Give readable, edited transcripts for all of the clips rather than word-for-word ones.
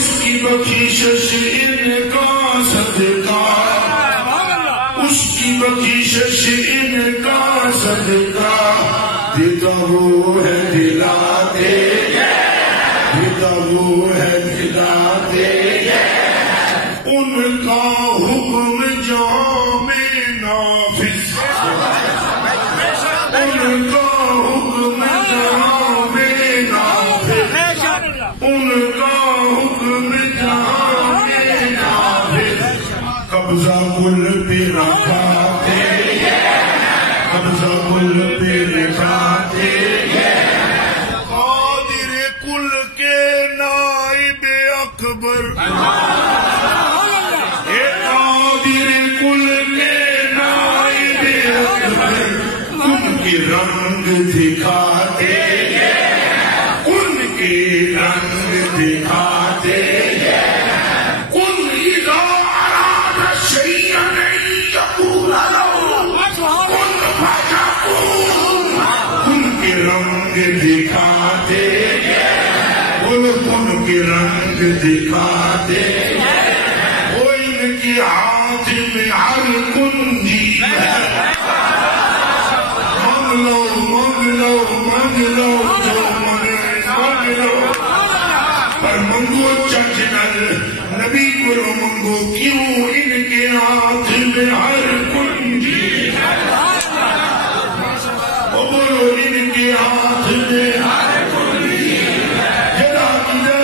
اس کی بخشش ان کا صدقہ، اس کی بخشش ان کا صدقہ، دیتا وہ ہے دلاتے، دیتا وہ ہے دلاتے، ان کا حکم جہاں میں نافذ، ان کا حکم جہاں میں نافذ، ان کا حکم جہاں میں نافذ، قبضہ کل پہ رکھاتے، قبضہ کل پہ رکھاتے، قادر کل کے نائب اکبر، قادر کل کے نائب اکبر، ان کے رنگ دکھاتے، ان کے رنگ دکھاتے، قل اذا اراد شيئا ان يقول له كن فيكون، ان کے رنگ دکھاتے، ان کے رنگ دکھاتے، وہ ان کے ہاتھ میں ہر کنجی ہے، مانگ لو مانگ لو مانگ لو جو مانگ لو، پر منگو چچنل نبی کو منگو کیوں، ان کے ہاتھ میں ہر کنجی ہے، وہ بولو ان کے ہاتھ میں ہر کنجی ہے، جدا بولو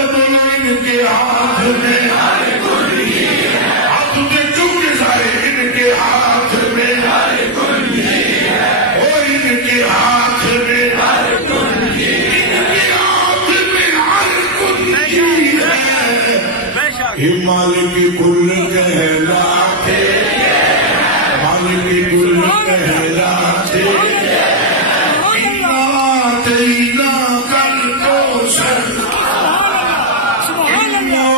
ان کے ہاتھ میں ہر کنجی ہے، ہاتھ میں چونکہ سارے ان کے ہاتھ میں ہر کنجی ہے، وہ ان کے ہاتھ میں ہر کنجی ہے، ان کے ہاتھ میں ہر کنجی ہے، یہ مالک کل کہلاتے، مالک کل کہلاتے، اِنَّا أَعْطَيْنَاكَ الْكَوْثَرَ، اِنَّا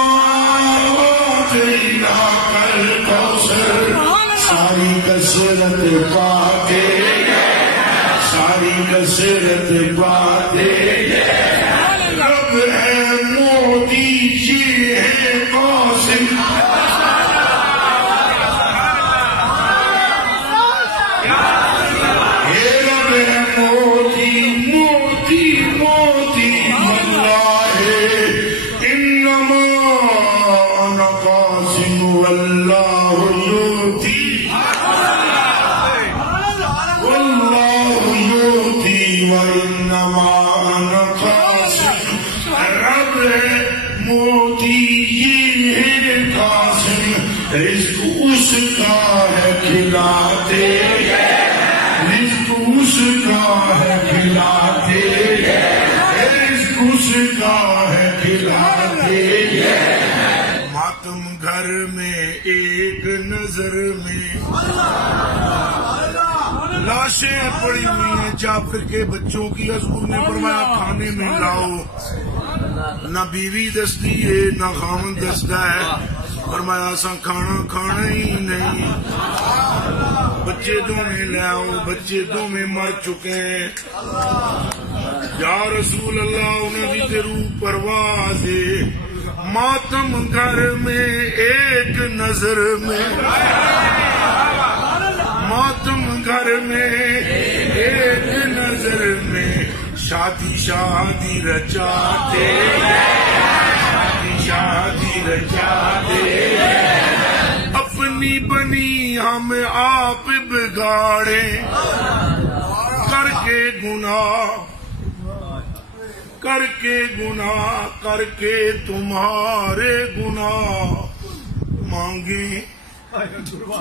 أَعْطَيْنَاكَ الْكَوْثَرَ، ساری کثرت پاتے، ساری کثرت پاتے، رب ہے موتی یہ ہے قاسم، یہ رب ہے موتی موتی موتی، اللہ انما انا قاسم واللہ یؤتی، واللہ یؤتی وانما انا قاسم، رب ہے موتی یہ ہے قاسم، رزق اس کا ہے کھلاتے، رزق اس کا ہے کھلاتے، رزق اس کا ہے کھلاتے، ماتم گھر میں ایک نظر میں لاشیں پڑی ہوئی ہیں جعفر کے بچوں کی، حضور نے فرمایا کھانے میں لاؤ، نہ بیوی دستی ہے نہ خاوند دستا ہے، فرمایا سا کھانا کھانا ہی نہیں، بچے دو میں لے آؤ، بچے دو میں مر چکے ہیں، یا رسول اللہ انہیں بھی روح پرواز ہے، ماتم گھر میں ایک نظر میں، ماتم گھر میں ایک نظر میں، شادی شادی رچاتے، شادی شادی رچاتے، اپنی بنی ہم آپ بگاڑے، کر کے گناہ، کر کے گناہ، کر کے تمہارے گناہ، مانگے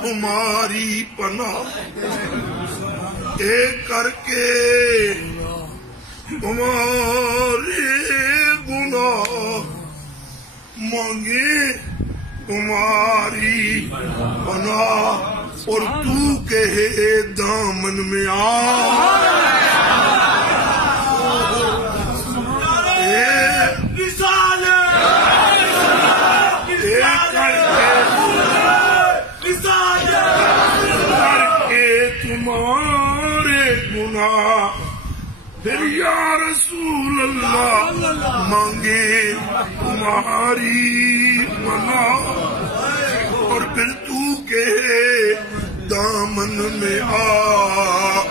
تمہاری پناہ، ایک کر کے تمہارے گناہ، مانگے تمہاری پناہ، اور تو کہے دامن میں آ، تمہارے گناہ، پھر یا رسول اللہ مانگے تمہاری منا اور پھر تو کہے دامن میں آ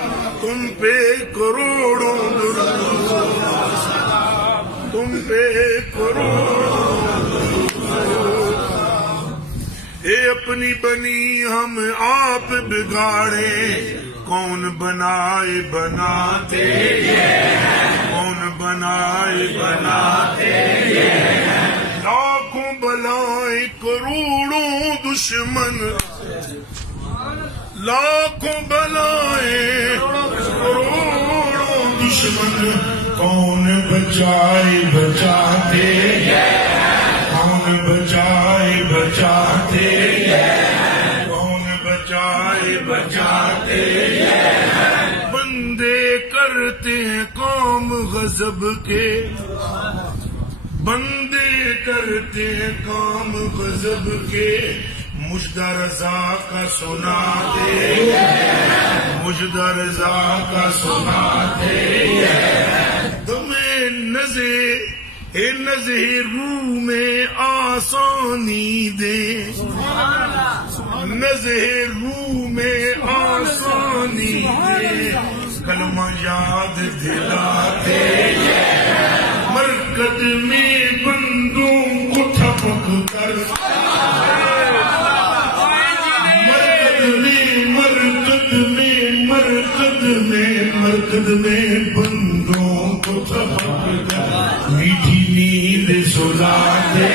تم پہ کروڑوں درود تم پہ کروڑوں درود اے اپنی بنی ہم آپ بگاڑے کون بنائے بناتے کون بنائے بناتے لاکھوں بلائیں کروڑوں دشمن لاکھوں بلائیں کروڑوں دشمن کون بچائے بچاتے کون بچائے بچاتے کون بچائے بچاتے بندے کرتے ہیں کام غضب کے بندے کرتے ہیں کام غضب کے مجدہ رضا کا سنا دے مجدہ رضا کا سنا دے تمہیں نظر روح میں آسانی دے نظر روح میں آسانی دے کلمہ یاد دلاتے مرکز میں بندوں کو تھپک کر مرکز میں بندوں کو تھپک کر میٹھی نیند سلاتے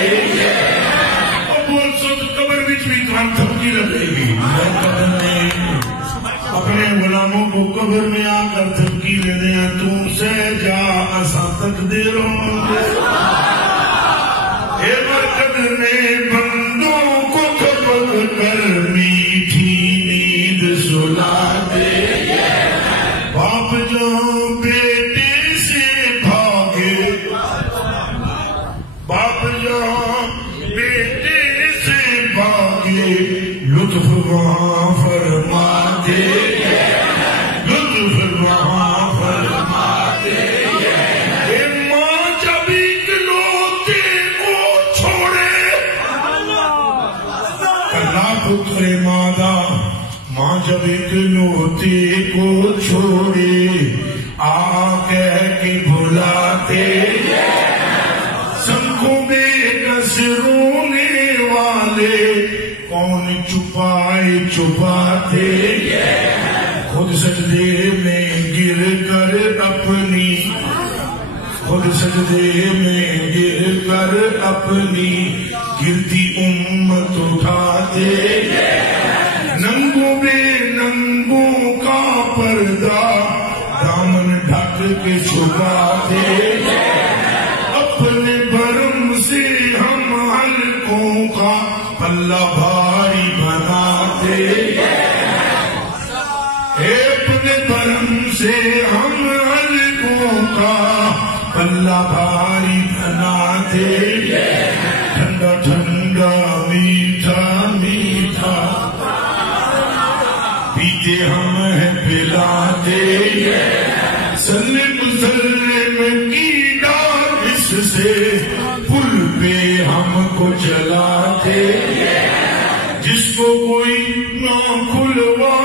بول سو تو قبر بچ بھی کان تھپکی لگے گی اپنے غلاموں کو قبر میں آ کر تھپکی لینے ہیں تم سے جا ایسا تک دے اے مرکز میں بندوں کو تھپک کر میٹھی نیند سلاتے باپ جہاں بیٹے سے بھاگے باپ جہاں بیٹے سے بھاگے لطف وہاں فرماتے لطف وہاں فرماتے ماں جب اکلوتے کو چھوڑے اللہ پتر مادہ ماں جب اکلوتے کو چھوڑے آ کہہ کے بلاتے سنکھوں میں کس رونے والے کون چھپائے چھپاتے خود سجدے میں گر کر اپنی خود سجدے میں گر کر اپنی گرتی امت اٹھاتے ننگوں بے ننگوں کا پردہ دامن ڈھک کے چھپاتے اپنے برم سے ہم حلقوں کا پلہ بھاری بناتے اپنے برم سے ہم حلقوں کا پلہ بھاری بناتے ٹھنڈا ٹھنڈا میٹھا میٹھا پیتے ہم ہیں پلاتے سلم کی ڈار اس سے پل پہ ہم کو چلاتے جس کو کوئی نہ کھلوا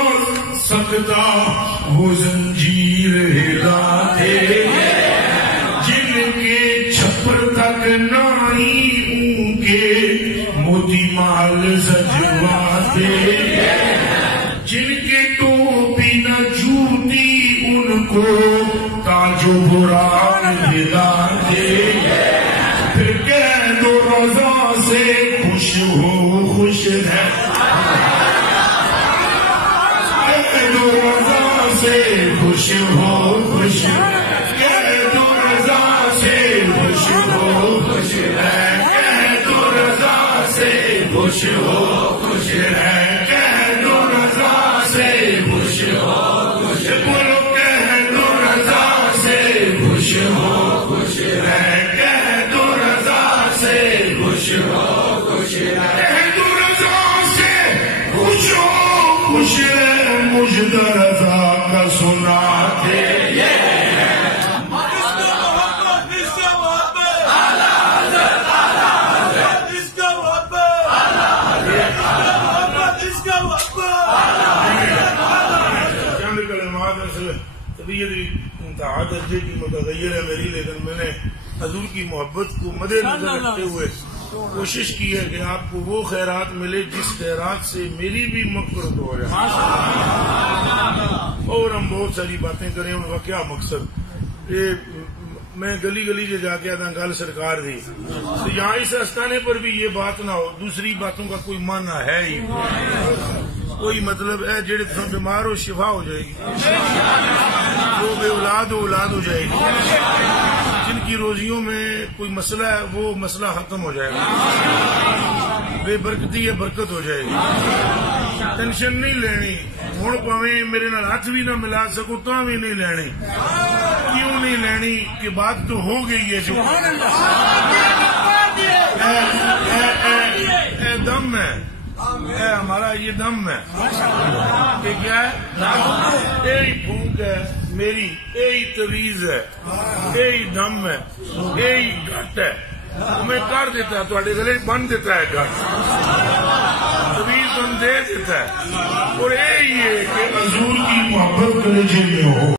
سکتا وہ زنجیر ہلاتے جن کے چھپر تک نائی اون کے موتی مال سجواتے جن کے ٹوپی نہ جوتی ان کو تاج و بران دلاتے پھر کہہ دو رضا سے خوش ہو خوش ہے کہہ دو رضا سے خوش ہو خوش کہہ دو رضا سے خوش ہو خوش ہے کہہ دو رضا سے خوش ہو خوش ہے کہہ دو رضا سے خوش ہو خوش بولو کہہ دو رضا سے خوش ہو خوش ہے کہہ دو رضا سے خوش ہو خوش ہے کہہ دو رضا سے خوش ہو خوش ہے مجھے رضا کا سناتے محبت طبیعت بھی انتہا درجے کی متغیر ہے میری، لیکن میں نے حضور کی محبت کو مد نظر رکھتے ہوئے کوشش کی ہے کہ آپ کو وہ خیرات ملے جس خیرات سے میری بھی مغفرت ہو جائے، اور ہم بہت ساری باتیں کریں ان کا کیا مقصد۔ یہ میں گلی گلی سے جا کے آتا گل سرکار دی، تو یہاں اس استانے پر بھی یہ بات نہ ہو، دوسری باتوں کا کوئی معنی ہے ہی کوئی مطلب ہے، جڑے تم بیمار ہو شفا ہو جائے گی، جو بے اولاد ہو جائے گی، جن کی روزیوں میں کوئی مسئلہ ہے وہ مسئلہ ختم ہو جائے گا، بے برکتی ہے برکت ہو جائے گی۔ ٹینشن نہیں لینی، ہوں پاویں میرے نال ہاتھ بھی نہ ملا سکو تو بھی نہیں لینی۔ کیوں نہیں لینی کہ بات تو ہو گئی ہے، جو اے دم ہے، اے ہمارا یہ دم ہے کہ کیا ہے، یہی پھونک ہے میری، یہی تویز ہے، یہی دم ہے، یہی گٹ ہے، میں کر دیتا ہے تھوڑے گلے بن دیتا ہے گٹ، تویز ہم دے دیتا ہے، اور یہی ہے کہ حضور کی محبت کرے جی ہو۔